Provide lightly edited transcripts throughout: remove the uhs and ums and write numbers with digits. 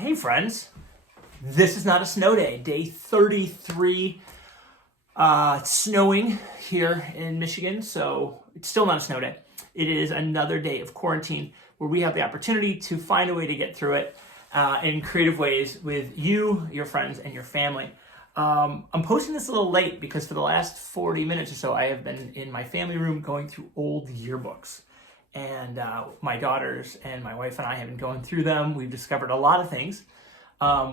Hey friends, this is not a snow day, day 33. It's snowing here in Michigan, so it's still not a snow day. It is another day of quarantine where we have the opportunity to find a way to get through it in creative ways with you, your friends, and your family. I'm posting this a little late because for the last 40 minutes or so, I have been in my family room going through old yearbooks. And my daughters and my wife and I have been going through them. We've discovered a lot of things.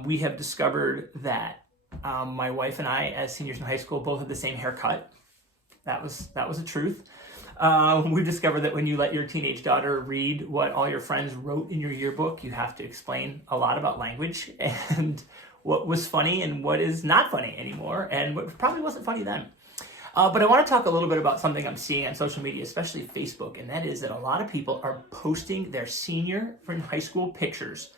We have discovered that my wife and I, as seniors in high school, both had the same haircut. That was a truth. We've discovered that when you let your teenage daughter read what all your friends wrote in your yearbook, you have to explain a lot about language and what was funny and what is not funny anymore, and what probably wasn't funny then. But I want to talk a little bit about something I'm seeing on social media, especially Facebook, and that is that a lot of people are posting their senior in high school pictures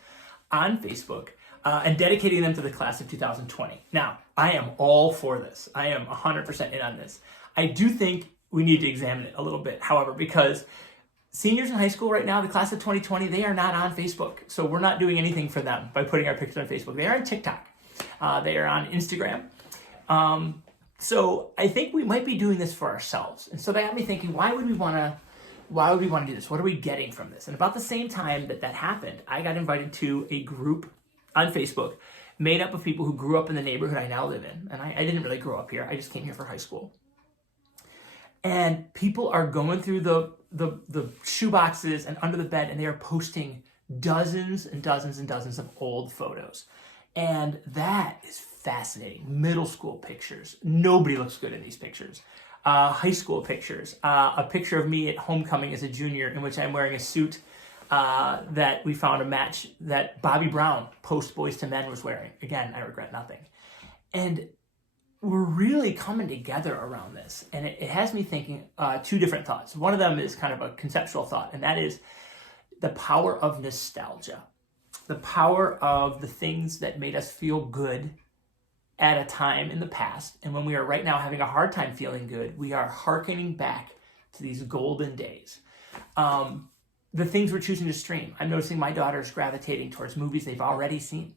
on Facebook and dedicating them to the class of 2020. Now, I am all for this. I am 100% in on this. I do think we need to examine it a little bit, however, because seniors in high school right now, the class of 2020, they are not on Facebook. So we're not doing anything for them by putting our pictures on Facebook. They are on TikTok. They are on Instagram. So I think we might be doing this for ourselves. And so that got me thinking, why would we want to do this? What are we getting from this? And about the same time that happened, I got invited to a group on Facebook made up of people who grew up in the neighborhood I now live in. And I didn't really grow up here. I just came here for high school. And people are going through the shoe boxes and under the bed, and they are posting dozens and dozens and dozens of old photos. And that is fascinating. Middle school pictures. Nobody looks good in these pictures. High school pictures. A picture of me at homecoming as a junior in which I'm wearing a suit that we found a match that Bobby Brown, post Boys to Men, was wearing. Again, I regret nothing. And we're really coming together around this. And it has me thinking two different thoughts. One of them is kind of a conceptual thought, and that is the power of nostalgia. The power of the things that made us feel good at a time in the past. And when we are right now having a hard time feeling good, we are hearkening back to these golden days. The things we're choosing to stream. I'm noticing my daughter's gravitating towards movies they've already seen.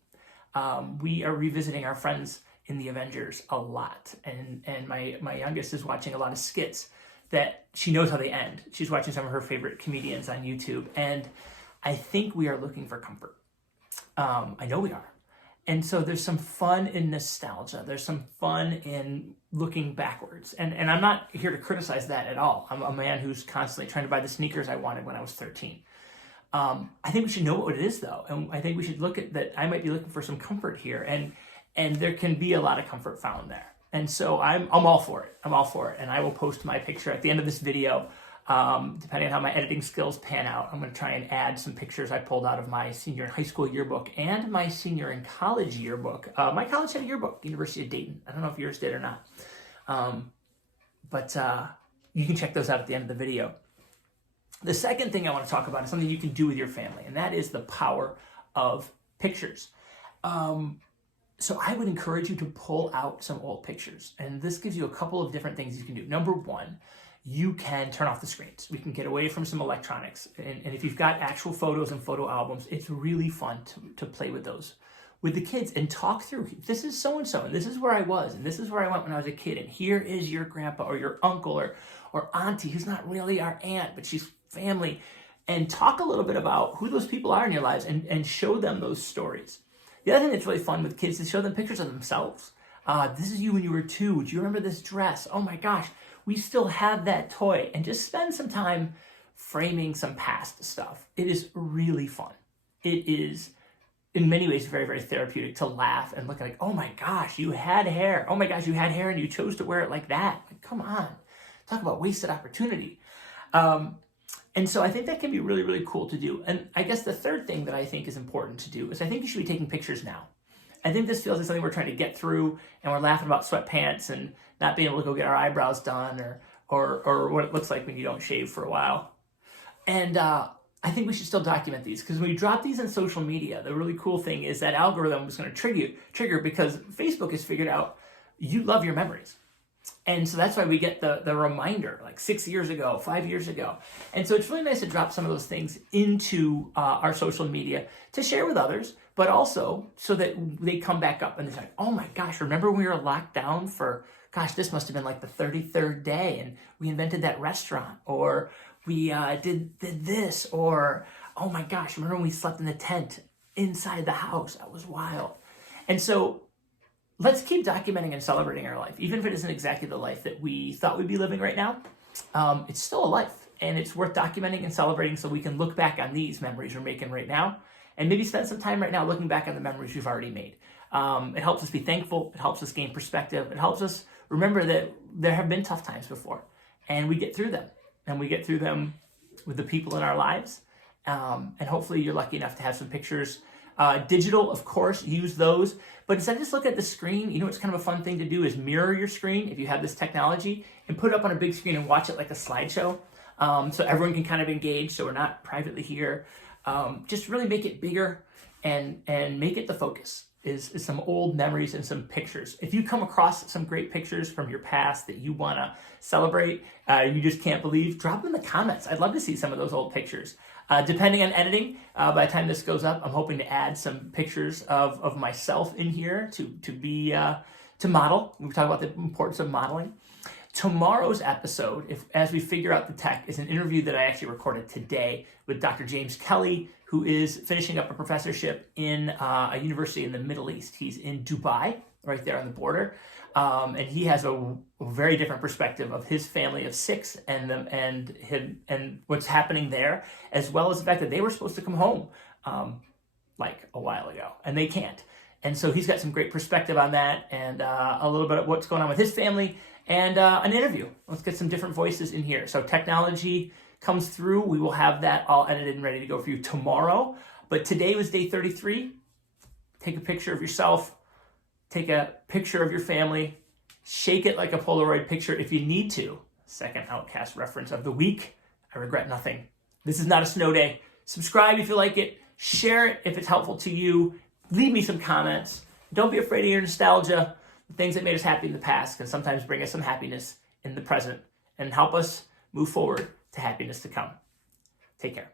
We are revisiting our friends in the Avengers a lot. And my youngest is watching a lot of skits that she knows how they end. She's watching some of her favorite comedians on YouTube. And I think we are looking for comfort. I know we are. And so there's some fun in nostalgia. There's some fun in looking backwards. And I'm not here to criticize that at all. I'm a man who's constantly trying to buy the sneakers I wanted when I was 13. I think we should know what it is, though. And I think we should look at that. I might be looking for some comfort here. And there can be a lot of comfort found there. And so I'm all for it. I'm all for it. And I will post my picture at the end of this video. Depending on how my editing skills pan out, I'm going to try and add some pictures I pulled out of my senior in high school yearbook and my senior in college yearbook. My college had a yearbook, University of Dayton. I don't know if yours did or not. But you can check those out at the end of the video. The second thing I want to talk about is something you can do with your family, and that is the power of pictures. So I would encourage you to pull out some old pictures. And this gives you a couple of different things you can do. Number one, you can turn off the screens. We can get away from some electronics. And if you've got actual photos and photo albums, it's really fun to play with those with the kids and talk through, this is so-and-so, and this is where I was, and this is where I went when I was a kid, and here is your grandpa or your uncle or auntie, who's not really our aunt, but she's family. And talk a little bit about who those people are in your lives and show them those stories. The other thing that's really fun with kids is show them pictures of themselves. This is you when you were 2. Do you remember this dress? Oh my gosh, we still have that toy. And just spend some time framing some past stuff. It is really fun. It is, in many ways, very, very therapeutic to laugh and look like, oh my gosh, you had hair. Oh my gosh, you had hair and you chose to wear it like that. Like, come on. Talk about wasted opportunity. And so I think that can be really, really cool to do. And I guess the third thing that I think is important to do is I think you should be taking pictures now. I think this feels like something we're trying to get through, and we're laughing about sweatpants and not being able to go get our eyebrows done or what it looks like when you don't shave for a while. And I think we should still document these, because when you drop these on social media, the really cool thing is that algorithm is going to trigger because Facebook has figured out you love your memories. And so that's why we get the reminder, like 6 years ago, 5 years ago. And so it's really nice to drop some of those things into our social media to share with others, but also so that they come back up and they're like, oh my gosh, remember when we were locked down for, gosh, this must have been like the 33rd day and we invented that restaurant, or we did this, or oh my gosh, remember when we slept in the tent inside the house? That was wild. And so let's keep documenting and celebrating our life, even if it isn't exactly the life that we thought we'd be living right now. It's still a life, and it's worth documenting and celebrating so we can look back on these memories we're making right now, and maybe spend some time right now looking back on the memories we've already made. It helps us be thankful. It helps us gain perspective. It helps us remember that there have been tough times before, and we get through them, and we get through them with the people in our lives. And hopefully you're lucky enough to have some pictures. Digital, of course, use those. But instead of just look at the screen, you know what's kind of a fun thing to do is mirror your screen if you have this technology and put it up on a big screen and watch it like a slideshow. So everyone can kind of engage, so we're not privately here. Just really make it bigger and make it the focus is some old memories and some pictures. If you come across some great pictures from your past that you want to celebrate, you just can't believe, drop them in the comments. I'd love to see some of those old pictures. Depending on editing, by the time this goes up, I'm hoping to add some pictures of myself in here to model. We talk about the importance of modeling. Tomorrow's episode, as we figure out the tech, is an interview that I actually recorded today with Dr. James Kelly, who is finishing up a professorship in a university in the Middle East. He's in Dubai, right there on the border. And he has a very different perspective of his family of 6 and what's happening there, as well as the fact that they were supposed to come home like a while ago, and they can't. And so he's got some great perspective on that, and a little bit of what's going on with his family, and an interview. Let's get some different voices in here. So technology comes through. We will have that all edited and ready to go for you tomorrow. But today was day 33. Take a picture of yourself. Take a picture of your family. Shake it like a Polaroid picture if you need to. Second Outcast reference of the week. I regret nothing. This is not a snow day. Subscribe if you like it. Share it if it's helpful to you. Leave me some comments. Don't be afraid of your nostalgia. The things that made us happy in the past can sometimes bring us some happiness in the present and help us move forward to happiness to come. Take care.